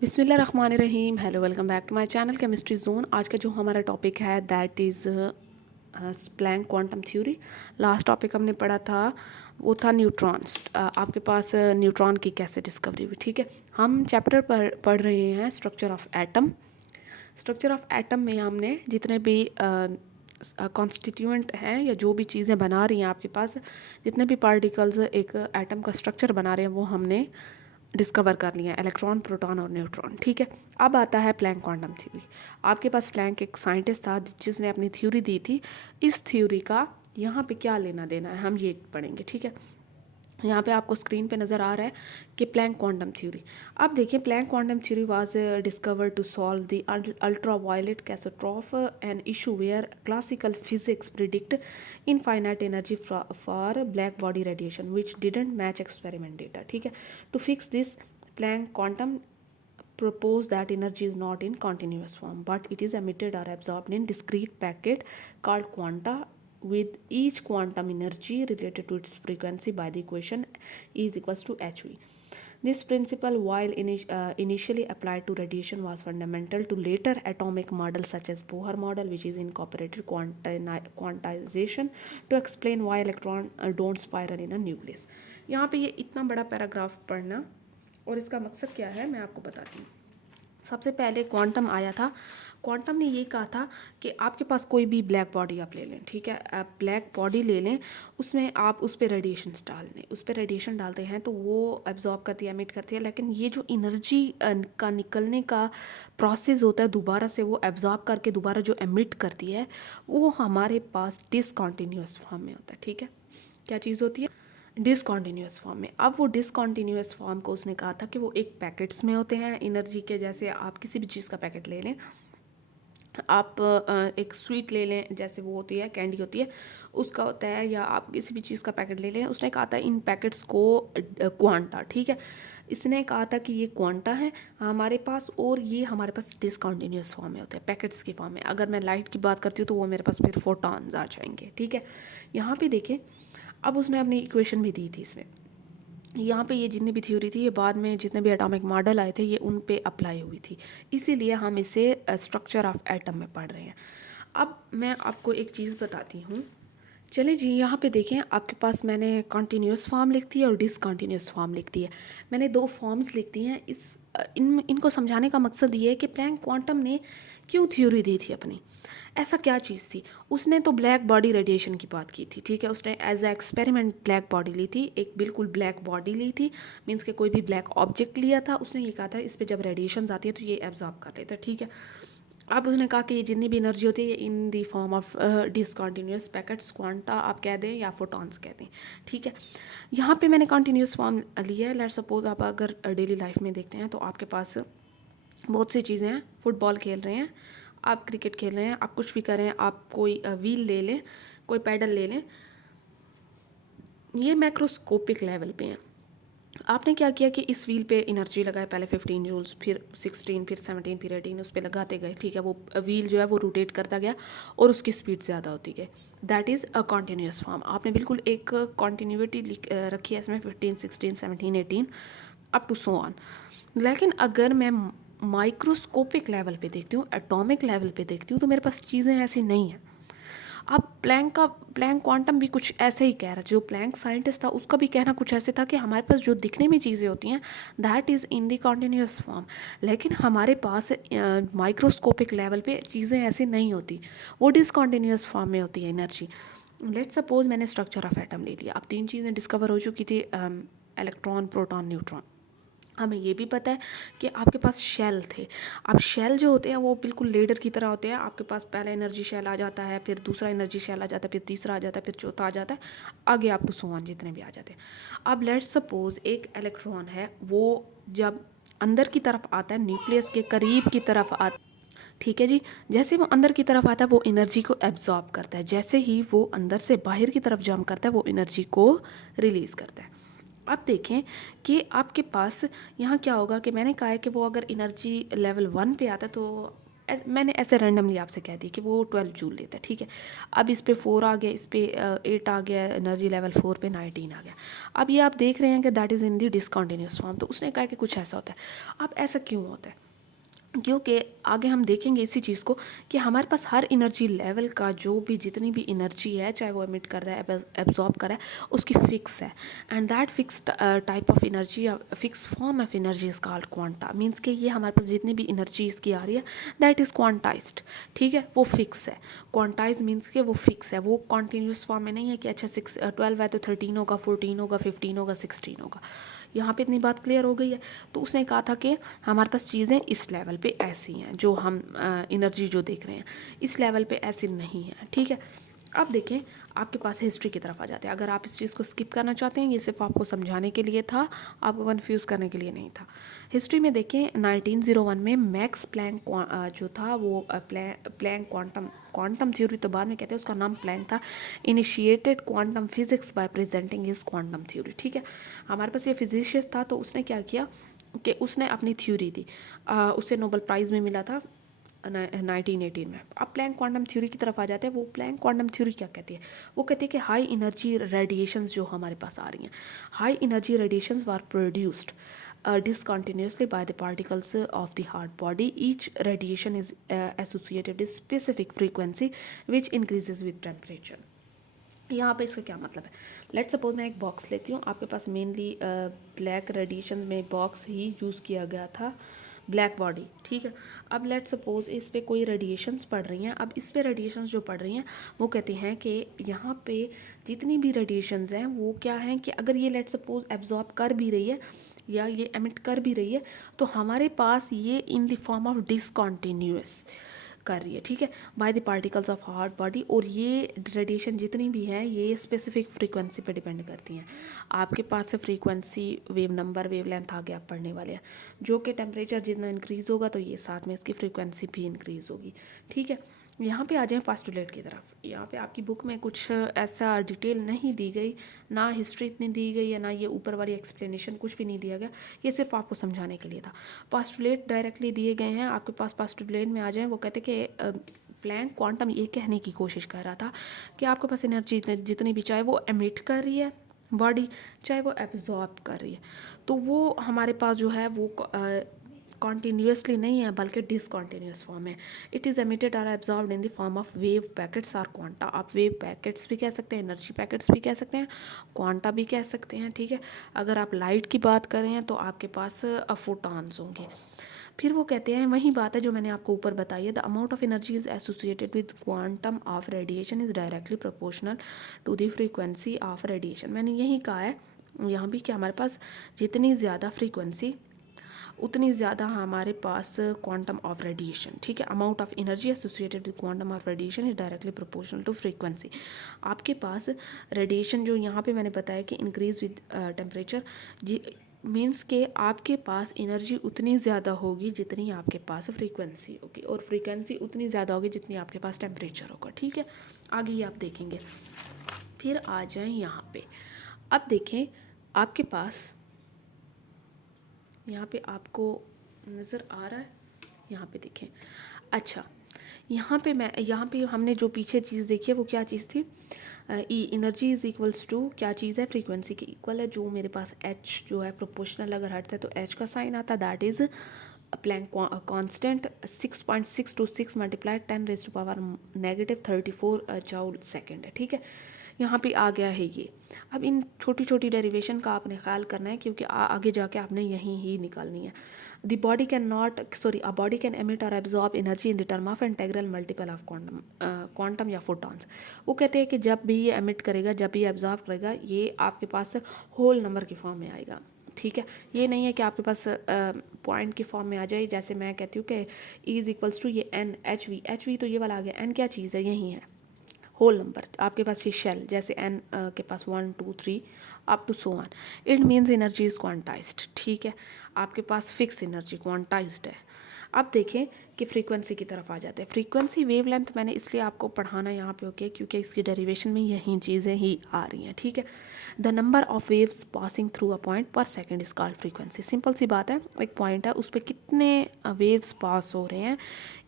बिस्मिल्लाहिर्रहमानिर्रहीम। Hello, welcome back to my channel chemistry zone. आज का जो हमारा टॉपिक है that is Planck quantum theory. Last topic हमने पढ़ा था वो था न्यूट्रॉन्स। आपके पास न्यूट्रॉन की कैसे डिस्कवरी हुई। ठीक है, हम चैप्टर पढ़ रहे हैं structure of atom. Structure of atom में हमने जितने भी कॉन्स्टिट्यूएंट हैं या जो भी चीज़ें बना रही हैं आपके पास, जितने भी पार्टिकल्स एक एटम का स्ट्रक्चर बना रहे हैं वो हमने डिस्कवर कर लिया, इलेक्ट्रॉन, प्रोटॉन और न्यूट्रॉन। ठीक है, अब आता है प्लैंक क्वांटम थ्योरी। आपके पास प्लैंक एक साइंटिस्ट था जिसने अपनी थ्योरी दी थी। इस थ्योरी का यहाँ पे क्या लेना देना है हम ये पढ़ेंगे। ठीक है, यहाँ पे आपको स्क्रीन पे नज़र आ रहा है कि प्लैंक क्वांटम थ्योरी। अब देखिए, Planck quantum theory was discovered to solve the ultra violet catastrophe an issue where classical physics predict infinite energy for black body radiation which didn't match experiment data. ठीक है, to fix this Planck quantum propose that energy is not in continuous form but it is emitted or absorbed in discrete packet called quanta, with each quantum energy related to its frequency by the equation E is equals to hv. This principle, while initially applied to radiation, was fundamental to later atomic models such as Bohr model, which is incorporated quantization to explain why electrons don't spiral in a nucleus. यहाँ पे ये इतना बड़ा paragraph पढ़ना और इसका मकसद क्या है मैं आपको बताती हूँ। सबसे पहले क्वांटम आया था। क्वांटम ने ये कहा था कि आपके पास कोई भी ब्लैक बॉडी आप ले लें। ठीक है, आप ब्लैक बॉडी ले लें, उसमें आप उस पर रेडिएशंस डाल दें। उस पर रेडिएशन डालते हैं तो वो एब्जॉर्ब करती है, एमिट करती है, लेकिन ये जो एनर्जी का निकलने का प्रोसेस होता है दोबारा से वो एब्जॉर्ब करके दोबारा जो एमिट करती है वो हमारे पास डिसकॉन्टीन्यूअस फॉर्म में होता है। ठीक है, क्या चीज़ होती है? डिसकॉन्टीन्यूअस फॉर्म में। अब वो डिसकॉन्टीन्यूअस फॉर्म को उसने कहा था कि वो एक पैकेट्स में होते हैं एनर्जी के। जैसे आप किसी भी चीज़ का पैकेट ले लें, आप एक स्वीट ले लें, जैसे वो होती है कैंडी होती है उसका होता है, या आप किसी भी चीज़ का पैकेट ले लें। उसने कहा था इन पैकेट्स को क्वांटा। ठीक है, इसने कहा था कि ये क्वांटा है हमारे पास और ये हमारे पास डिसकॉन्टीन्यूअस फॉर्म में होते हैं, पैकेट्स की फॉर्म में। अगर मैं लाइट की बात करती हूँ तो वो मेरे पास फिर फोटॉन्स आ जाएंगे। ठीक है, यहाँ पे देखें, अब उसने अपनी इक्वेशन भी दी थी इसमें। यहाँ पे ये जितनी भी थ्योरी थी ये बाद में जितने भी एटॉमिक मॉडल आए थे ये उन पे अप्लाई हुई थी, इसीलिए हम इसे स्ट्रक्चर ऑफ एटम में पढ़ रहे हैं। अब मैं आपको एक चीज़ बताती हूँ। चलिए जी, यहाँ पे देखें, आपके पास मैंने कॉन्टीन्यूस फॉर्म लिख दी है और डिसकॉन्टीन्यूस फॉर्म लिख दी है। मैंने दो फॉर्म्स लिख दी हैं। इनको समझाने का मकसद ये है कि प्लैंक क्वांटम ने क्यों थ्योरी दी थी अपनी, ऐसा क्या चीज़ थी। उसने तो ब्लैक बॉडी रेडिएशन की बात की थी। ठीक है, उसने as a experiment black body ली थी, एक बिल्कुल ब्लैक बॉडी ली थी, मीन्स के कोई भी ब्लैक ऑब्जेक्ट लिया था। उसने ये कहा था इस पर जब रेडिएशन आती है तो ये एब्जॉर्ब कर लेता है। ठीक है, अब उसने कहा कि ये जितनी भी एनर्जी होती है ये in the form of discontinuous packets, quanta आप कह दें या फोटॉन्स कह दें। ठीक है, यहाँ पे मैंने कॉन्टीन्यूस फॉर्म लिया है। लेट सपोज आप अगर डेली लाइफ में देखते हैं तो आपके पास बहुत सी चीज़ें हैं। फुटबॉल खेल रहे हैं आप, क्रिकेट खेल रहे हैं आप, कुछ भी करें आप, कोई व्हील ले लें, कोई पैडल ले लें, ये मैक्रोस्कोपिक लेवल पे हैं। आपने क्या किया कि इस व्हील पे एनर्जी लगाए, पहले 15 जूल्स, फिर 16, फिर 17, फिर 18 उस पर लगाते गए। ठीक है, वो व्हील जो है वो रोटेट करता गया और उसकी स्पीड ज़्यादा होती गई। That is a continuous form. आपने बिल्कुल एक कॉन्टीन्यूटी रखी है इसमें, 15, 16, 17, 18 अप टू सो ऑन। लेकिन अगर मैं माइक्रोस्कोपिक लेवल पे देखती हूँ, एटॉमिक लेवल पे देखती हूँ, तो मेरे पास चीज़ें ऐसी नहीं हैं। अब प्लैंक क्वांटम भी कुछ ऐसे ही कह रहा है। जो प्लैंक साइंटिस्ट था उसका भी कहना कुछ ऐसे था कि हमारे पास जो दिखने में चीज़ें होती हैं that is in the continuous form, लेकिन हमारे पास माइक्रोस्कोपिक लेवल पे चीज़ें ऐसी नहीं होती, वो डिसकॉन्टीन्यूस फॉर्म में होती है एनर्जी। लेट सपोज मैंने स्ट्रक्चर ऑफ एटम ले लिया। अब तीन चीज़ें डिस्कवर हो चुकी थी, इलेक्ट्रॉन, प्रोटॉन, न्यूट्रॉन। हमें ये भी पता है कि आपके पास शेल थे। अब शेल जो होते हैं वो बिल्कुल लेडर की तरह होते हैं। आपके पास पहला एनर्जी शेल आ जाता है, फिर दूसरा एनर्जी शेल आ जाता है, फिर तीसरा आ जाता है, फिर चौथा आ जाता है, आगे आप टू सो ऑन जितने भी आ जाते हैं। अब लेट्स सपोज एक इलेक्ट्रॉन है, वो जब अंदर की तरफ आता है, न्यूक्लियस के करीब की तरफ आता, ठीक है जी, जैसे वो अंदर की तरफ आता है वो एनर्जी को एब्जॉर्ब करता है। जैसे ही वो अंदर से बाहर की तरफ जंप करता है वो एनर्जी को रिलीज़ करता है। अब देखें कि आपके पास यहाँ क्या होगा कि मैंने कहा है कि वो अगर एनर्जी लेवल 1 पे आता है तो मैंने ऐसे रैंडमली आपसे कह दिया कि वो 12 जूल लेता है, ठीक है। अब इस पे 4 आ गया, इस पे 8 आ गया, एनर्जी लेवल 4 पे 19 आ गया। अब ये आप देख रहे हैं कि that is in the discontinuous form. तो उसने कहा कि कुछ ऐसा होता है। अब ऐसा क्यों होता है? क्योंकि आगे हम देखेंगे इसी चीज़ को कि हमारे पास हर एनर्जी लेवल का जो भी जितनी भी एनर्जी है, चाहे वो एमिट कर रहा है, एब्जॉर्ब कर रहा है, उसकी फिक्स है। And that fix type of energy, fix form of energy is called quanta. Means कि ये हमारे पास जितनी भी एनर्जी इसकी आ रही है दैट इज़ क्वांटाइज्ड, ठीक है, वो फिक्स है। क्वांटाइज मीन्स कि वो फिक्स है, वो कॉन्टीन्यूस फॉर्म में नहीं है कि अच्छा 12 है तो 13 होगा, 14 होगा, 15 होगा, 16 होगा। यहाँ पे इतनी बात क्लियर हो गई है। तो उसने कहा था कि हमारे पास चीज़ें इस लेवल पे ऐसी हैं, जो हम एनर्जी जो देख रहे हैं इस लेवल पे ऐसी नहीं है, ठीक है। अब देखें, आपके पास हिस्ट्री की तरफ आ जाते हैं। अगर आप इस चीज़ को स्किप करना चाहते हैं, ये सिर्फ आपको समझाने के लिए था, आपको कंफ्यूज करने के लिए नहीं था। हिस्ट्री में देखें 1901 में मैक्स प्लैंक जो था वो प्लैंक क्वांटम थ्योरी तो बाद में कहते हैं, उसका नाम प्लैंक था। Initiated quantum physics bye presenting his quantum theory, ठीक है। हमारे पास ये फिजिशियस था, तो उसने क्या किया कि उसने अपनी थ्योरी दी, उसे नोबेल प्राइज़ में मिला था 1918 में। अब प्लैंक क्वांटम थ्योरी की तरफ आ जाते हैं। वो प्लैंक क्वांटम थ्योरी क्या कहती है? वो कहती है कि हाई एनर्जी रेडिएशंस जो हमारे पास आ रही हैं, high energy radiations were produced discontinuously by the particles of the hard body. Each radiation is associated with specific frequency which increases with temperature. यहाँ पे इसका क्या मतलब है? लेट सपोज मैं एक बॉक्स लेती हूँ, आपके पास मेनली ब्लैक रेडिएशन में बॉक्स ही यूज़ किया गया था, ब्लैक बॉडी, ठीक है। अब लेट सपोज इस पे कोई रेडिएशंस पड़ रही हैं। अब इस पे रेडिएशंस जो पड़ रही हैं वो कहते हैं कि यहाँ पे जितनी भी रेडिएशंस हैं वो क्या हैं कि अगर ये लेट सपोज एब्जॉर्ब कर भी रही है या ये एमिट कर भी रही है, तो हमारे पास ये इन द फॉर्म ऑफ डिसकॉन्टीन्यूअस कर रही है, ठीक है, by the particles of hard body. और ये रेडिएशन जितनी भी है ये स्पेसिफिक फ्रीक्वेंसी पे डिपेंड करती हैं। आपके पास से frequency wave number, wave length आगे आप पढ़ने वाले हैं, जो कि टेम्परेचर जितना इंक्रीज़ होगा तो ये साथ में इसकी फ्रीक्वेंसी भी इंक्रीज़ होगी, ठीक है। यहाँ पे आ जाएं पास्टुलेट की तरफ। यहाँ पे आपकी बुक में कुछ ऐसा डिटेल नहीं दी गई, ना हिस्ट्री इतनी दी गई है, ना ये ऊपर वाली एक्सप्लेनेशन, कुछ भी नहीं दिया गया। ये सिर्फ आपको समझाने के लिए था। पास्टुलेट डायरेक्टली दिए गए हैं आपके पास। पास्टुलेट में आ जाएं, वो कहते कि प्लैंक क्वांटम ये कहने की कोशिश कर रहा था कि आपके पास एनर्जी जितनी भी, चाहे वो एमिट कर रही है बॉडी, चाहे वो एब्जॉर्ब कर रही है, तो वो हमारे पास जो है वो कॉन्टीन्यूसली नहीं है बल्कि डिसकॉन्टीन्यूस फॉर्म है। इट इज़ एमिटेड और absorbed in the form of wave packets और क्वांटा। आप वेव पैकेट्स भी कह सकते हैं, एनर्जी पैकेट्स भी कह सकते हैं, क्वांटा भी कह सकते हैं, ठीक है। अगर आप लाइट की बात करें तो आपके पास फोटॉन्स होंगे। फिर वो कहते हैं, वही बात है जो मैंने आपको ऊपर बताई है, the amount of energy is associated with quantum of radiation is directly proportional to the frequency of radiation. मैंने यही कहा है यहाँ भी कि हमारे पास जितनी ज़्यादा फ्रीक्वेंसी उतनी ज़्यादा हमारे पास क्वांटम ऑफ रेडिएशन, ठीक है। Amount of energy associated with quantum of radiation is directly proportional to frequency. आपके पास रेडिएशन जो यहाँ पे मैंने बताया कि इंक्रीज विद टेम्परेचर, जी मीन्स के आपके पास एनर्जी उतनी ज़्यादा होगी जितनी आपके पास फ्रीक्वेंसी होगी, और फ्रीक्वेंसी उतनी ज़्यादा होगी जितनी आपके पास टेम्परेचर होगा, ठीक है। आगे ये आप देखेंगे। फिर आ जाएं यहाँ पे, अब देखें आपके पास यहाँ पे आपको नज़र आ रहा है, यहाँ पे देखें। अच्छा, यहाँ पे हमने जो पीछे चीज़ देखी है वो क्या चीज़ थी? एनर्जी इज़ इक्वल्स टू क्या चीज़ है? फ्रीक्वेंसी के इक्वल है। जो मेरे पास एच जो है प्रोपोर्शनल अगर हटता है तो एच का साइन आता है, that is Planck constant 6.626 multiply 10⁻⁻34 joule second है, ठीक है। यहाँ पे आ गया है ये। अब इन छोटी छोटी डेरिवेशन का आपने ख्याल करना है, क्योंकि आगे जाके आपने यहीं ही निकालनी है। The body can not a body can emit और absorb energy in the term of integral multiple of quantum या फोटॉन्स। वो कहते हैं कि जब भी ये एमिट करेगा, जब भी ये एब्जॉर्ब करेगा, ये आपके पास होल नंबर की फॉर्म में आएगा, ठीक है। ये नहीं है कि आपके पास पॉइंट की फॉर्म में आ जाए। जैसे मैं कहती हूँ कि E इज़ इक्वल्स टू ये एन एच वी तो ये वाला आ गया। एन क्या चीज़ है? यही है, होल नंबर, आपके पास ये शेल जैसे n के पास 1 2 3 up to so on, it means energy is quantized, ठीक है। आपके पास फिक्स एनर्जी क्वांटाइज्ड है। अब देखें कि फ्रीक्वेंसी की तरफ आ जाते हैं। फ्रीक्वेंसी वेवलेंथ मैंने इसलिए आपको पढ़ाना यहाँ पे ओके क्योंकि इसकी डेरिवेशन में यही चीज़ें ही आ रही हैं, ठीक है। The number of waves passing through a point per second is called frequency. Simple सी बात है, एक पॉइंट है उस पर कितने वेव्स पास हो रहे हैं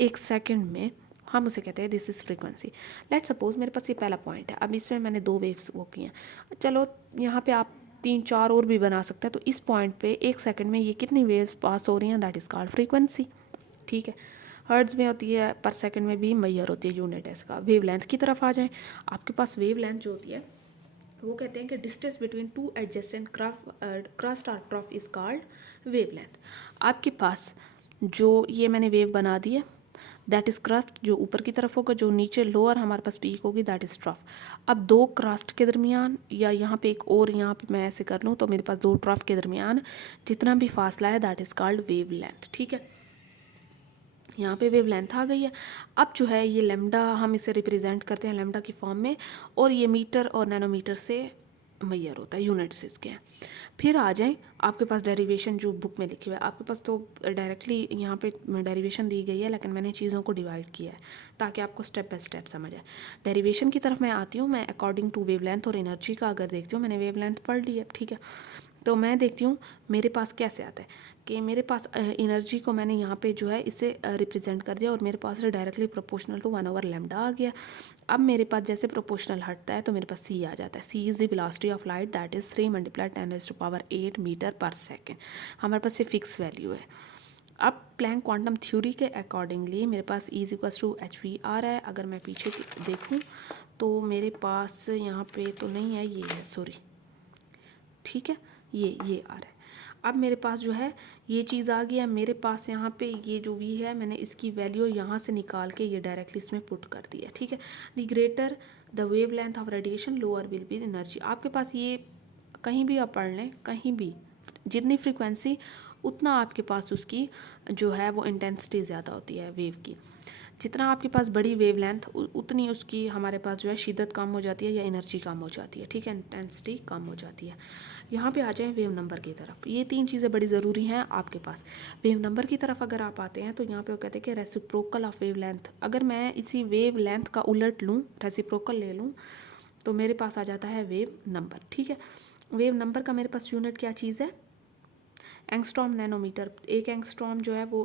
एक सेकेंड में, हम उसे कहते हैं this is frequency. Let suppose मेरे पास ये पहला पॉइंट है, अब इसमें मैंने 2 वेव्स वो की हैं, चलो यहाँ पे आप 3 4 और भी बना सकते हैं। तो इस पॉइंट पे एक सेकंड में ये कितनी वेव्स पास हो रही हैं, दैट इज़ कॉल्ड फ्रीक्वेंसी, ठीक है। हर्ट्ज में होती है, पर सेकंड में भी मैयर होती है, यूनिट है इसका। वेवलेंथ की तरफ आ जाएं, आपके पास वेवलेंथ जो होती है वो कहते हैं कि distance between two adjacent crust और ट्रफ इज कॉल्ड वेवलेंथ। आपके पास जो ये मैंने वेव बना दी है दैट इज़ क्रस्ट, जो ऊपर की तरफ होगा, जो नीचे लोअर हमारे पास पीक होगी दैट इज़ ट्रफ। अब 2 क्रस्ट के दरमियान, या यहाँ पे एक और, यहाँ पे मैं ऐसे कर लूँ तो मेरे पास 2 ट्रफ के दरमियान जितना भी फासला है दैट इज़ कॉल्ड वेवलेंथ, ठीक है। यहाँ पे वेव लेंथ आ गई है। अब जो है ये लेमडा, हम इसे रिप्रेजेंट करते हैं लेमडा की फॉर्म में, और ये मीटर और नैनोमीटर से मैयर होता है, यूनिट्स इसके हैं। फिर आ जाएं, आपके पास डेरिवेशन जो बुक में लिखी हुई है, आपके पास तो डायरेक्टली यहाँ पे डेरिवेशन दी गई है, लेकिन मैंने चीज़ों को डिवाइड किया है ताकि आपको स्टेप बाय स्टेप समझ आए। डेरिवेशन की तरफ मैं आती हूँ, मैं अकॉर्डिंग टू वेवलेंथ और एनर्जी का अगर देखती हूँ, मैंने वेवलेंथ पढ़ ली है, ठीक है। तो मैं देखती हूँ मेरे पास कैसे आता है कि मेरे पास एनर्जी को मैंने यहाँ पे जो है इसे रिप्रेजेंट कर दिया और मेरे पास डायरेक्टली प्रोपोर्शनल टू 1/λ आ गया। अब मेरे पास जैसे प्रोपोर्शनल हटता है तो मेरे पास c आ जाता है। c is the velocity of light, that is 3 × 10⁸ metre per second. हमारे पास ये फिक्स वैल्यू है। अब प्लैंक क्वांटम थ्योरी के अकॉर्डिंगली मेरे पास E = hv आ रहा है। अगर मैं पीछे देखूँ तो मेरे पास यहाँ पे तो नहीं है, ये है, सॉरी, ठीक है, ये आ रहा है। अब मेरे पास जो है ये चीज़ आ गया, मेरे पास यहाँ पे ये जो v है मैंने इसकी वैल्यू यहाँ से निकाल के ये डायरेक्टली इसमें पुट कर दिया, ठीक है। The greater the wave length of radiation lower will be energy. आपके पास ये कहीं भी आप पढ़ लें, कहीं भी जितनी फ्रीक्वेंसी उतना आपके पास उसकी जो है वो इंटेंसिटी ज़्यादा होती है वेव की। जितना आपके पास बड़ी वेव लेंथ उतनी उसकी हमारे पास जो है शिद्दत कम हो जाती है या एनर्जी कम हो जाती है, ठीक है, इंटेंसिटी कम हो जाती है। यहाँ पे आ जाए वेव नंबर की तरफ, ये 3 चीज़ें बड़ी ज़रूरी हैं आपके पास। वेव नंबर की तरफ अगर आप आते हैं तो यहाँ पे वो कहते हैं कि रेसिप्रोकल ऑफ वेव लेंथ। अगर मैं इसी वेव लेंथ का उलट लूँ, रेसिप्रोकल ले लूँ, तो मेरे पास आ जाता है वेव नंबर, ठीक है। वेव नंबर का मेरे पास यूनिट क्या चीज़ है, एंगस्ट्रॉम नैनोमीटर। एक एंगस्ट्रॉम जो है वो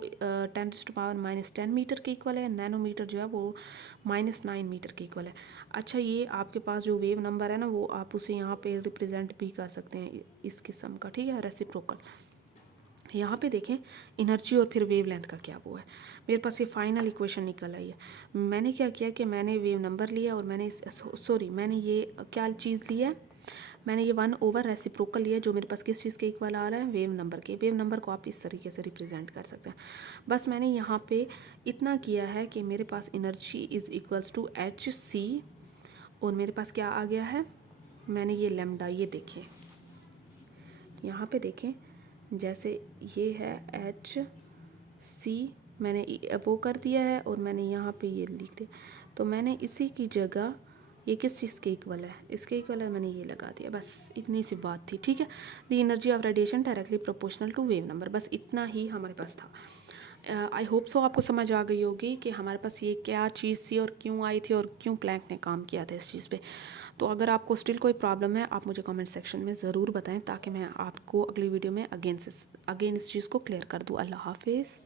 10⁻⁻10 मीटर के इक्वल है, नैनोमीटर जो है वो -9 मीटर के इक्वल है। अच्छा, ये आपके पास जो वेव नंबर है ना वो आप उसे यहाँ पे रिप्रेजेंट भी कर सकते हैं इस किस्म का, ठीक है, रेसिप्रोकल। यहाँ पे देखें एनर्जी और फिर वेव लेंथ का क्या वो है। मेरे पास ये फाइनल इक्वेशन निकल आई है। मैंने क्या किया कि मैंने वेव नंबर लिया और मैंने मैंने ये क्या चीज़ लिया है, मैंने ये 1/, रेसिप्रोकल लिया जो मेरे पास किस चीज़ के इक्वल आ रहा है, वेव नंबर के। वेव नंबर को आप इस तरीके से रिप्रेजेंट कर सकते हैं। बस मैंने यहाँ पे इतना किया है कि मेरे पास energy is equals to hc, और मेरे पास क्या आ गया है, मैंने ये लेमडा, ये देखिए यहाँ पे देखें, जैसे ये है hc, मैंने वो कर दिया है और मैंने यहाँ पे ये लिख दिया। तो मैंने इसी की जगह ये किस चीज़ के इक्वल है, इसके इक्वल है, मैंने ये लगा दिया, बस इतनी सी बात थी, ठीक है। The energy of radiation directly proportional to wave number, बस इतना ही हमारे पास था। आई होप सो आपको समझ आ गई होगी कि हमारे पास ये क्या चीज़ थी और क्यों आई थी और क्यों प्लैंक ने काम किया था इस चीज़ पे। तो अगर आपको स्टिल कोई प्रॉब्लम है आप मुझे कमेंट सेक्शन में ज़रूर बताएं ताकि मैं आपको अगली वीडियो में अगेन इस चीज़ को क्लियर कर दूँ। अल्लाह हाफिज़।